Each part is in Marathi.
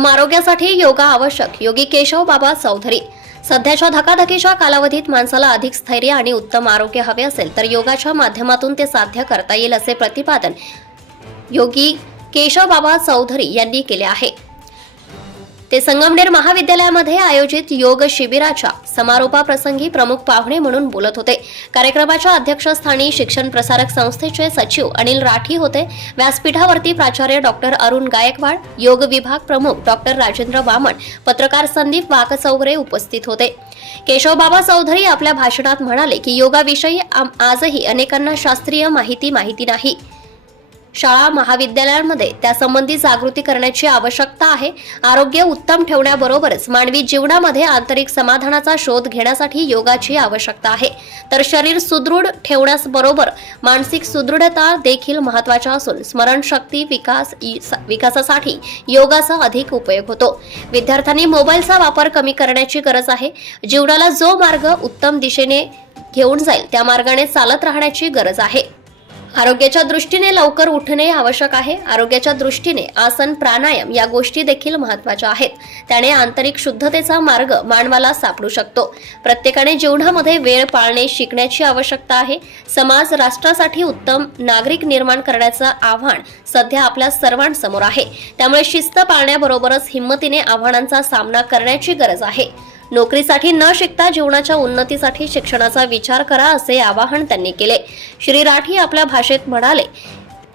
उत्तम आरोग्यासाठी योगा आवश्यक. योगी केशव बाबा चौधरी. सध्याच्या धकाधकीच्या कालावधीत माणसाला अधिक स्थैर्य आणि उत्तम आरोग्य हवे असेल तर योगाच्या माध्यमातून ते साध्य करता येईल असे प्रतिपादन योगी केशव बाबा चौधरी यांनी केले आहे. ते संगमनेर महाविद्यालयामध्ये आयोजित योग शिबिराच्या समारोपाप्रसंगी प्रमुख पाहुणे म्हणून बोलत होते. कार्यक्रमाच्या अध्यक्षस्थानी शिक्षण प्रसारक संस्थेचे सचिव अनिल राठी होते. व्यासपीठावरती प्राचार्य डॉक्टर अरुण गायकवाड योग विभाग प्रमुख डॉक्टर राजेंद्र वामन पत्रकार संदीप वाकचौगरे उपस्थित होते. केशवबाबा चौधरी आपल्या भाषणात म्हणाले की योगाविषयी आजही अनेकांना शास्त्रीय माहिती माहिती नाही. शाळा महाविद्यालयांमध्ये त्यासंबंधी जागृती करण्याची आवश्यकता आहे. आरोग्य उत्तम ठेवण्याबरोबरच मानवी जीवनामध्ये आंतरिक समाधानाचा शोध घेण्यासाठी योगाची आवश्यकता आहे. तर शरीर सुदृढ ठेवण्याबरोबर मानसिक सुदृढता देखील महत्त्वाच्या असून स्मरणशक्ती विकास स- विकासासाठी योगाचा अधिक उपयोग होतो. विद्यार्थ्यांनी मोबाईलचा वापर कमी करण्याची गरज आहे. जीवनाला जो मार्ग उत्तम दिशेने घेऊन जाईल त्या मार्गाने चालत राहण्याची गरज आहे. आरोग्याच्या दृष्टीने लवकर उठणे आवश्यक आहे. आरोग्याच्या दृष्टीने आसन प्राणायाम या गोष्टी देखील महत्त्वाच्या आहेत. त्याने आंतरिक शुद्धतेचा मार्ग मानवाला सापडू शकतो. प्रत्येकाने जीवनामध्ये वेळ पाळणे शिकण्याची आवश्यकता आहे. समाज राष्ट्रासाठी उत्तम नागरिक निर्माण करण्याचं आव्हान सध्या आपल्या सर्वांसमोर आहे. त्यामुळे शिस्त पाळण्याबरोबरच हिंमतीने आव्हानांचा सामना करण्याची गरज आहे. नोकरीसाठी न शिकता जीवनाच्या उन्नतीसाठी शिक्षणाचा विचार करा असे आवाहन त्यांनी केले. श्री राठी आपल्या भाषेत म्हणाले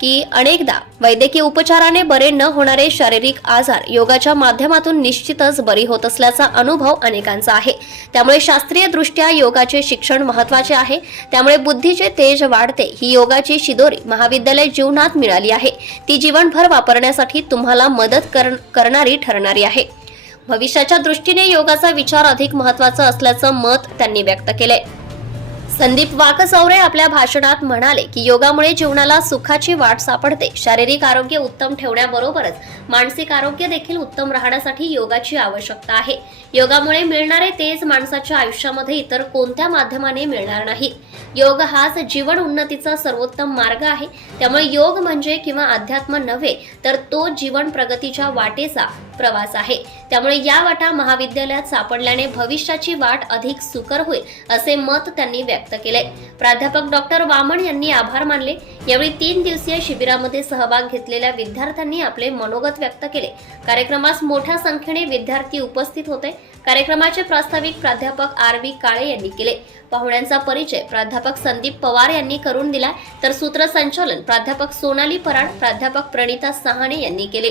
की अनेकदा वैद्यकीय उपचाराने बरे न होणारे शारीरिक आजार योगाच्या माध्यमातून निश्चितच बरी होत असल्याचा अनुभव अनेकांचा आहे. त्यामुळे शास्त्रीय दृष्ट्या योगाचे शिक्षण महत्त्वाचे आहे. त्यामुळे बुद्धीचे तेज वाढते ही योगाची शिदोरी महाविद्यालय जीवनात मिळाली आहे. ती जीवनभर वापरण्यासाठी तुम्हाला मदत कर- करणारी ठरणारी आहे. भविष्याच्या दृष्टीने योगाचा विचार अधिक महत्त्वाचा असल्याचं मत त्यांनी व्यक्त केले संदीप वाकचौरे आपल्या भाषणात म्हणाले की योगामुळे जीवनाला सुखाची वाट सापडते. शारीरिक आरोग्य उत्तम ठेवण्याबरोबरच मानसिक आरोग्य देखील उत्तम राहण्यासाठी योगाची आवश्यकता आहे. योगामुळे मिळणारे तेज माणसाच्या आयुष्यामध्ये इतर कोणत्या माध्यमाने मिळणार नाही? योग हाच जीवन उन्नतीचा सर्वोत्तम मार्ग आहे. त्यामुळे योग म्हणजे किंवा अध्यात्म नव्हे तर तो जीवन प्रगतीच्या वाटेचा प्रवास आहे. त्यामुळे या वाटा महाविद्यालयात सापडल्याने भविष्याची वाट अधिक सुकर होईल असे मत त्यांनी व्यक्त केले. प्राध्यापक डॉक्टर वामन यांनी आभार मानले. यावेळी तीन दिवसीय शिबिरामध्ये सहभाग घेतलेल्या विद्यार्थ्यांनी आपले मनोगत व्यक्त केले. कार्यक्रमास मोठ्या संख्येने विद्यार्थी उपस्थित होते. कार्यक्रमाचे प्रास्ताविक प्राध्यापक आर व्ही काळे यांनी केले. पाहुण्यांचा परिचय प्राध्यापक संदीप पवार यांनी करून दिला. तर सूत्रसंचालन प्राध्यापक सोनाली पराड प्राध्यापक प्रणिता सहाणे यांनी केले.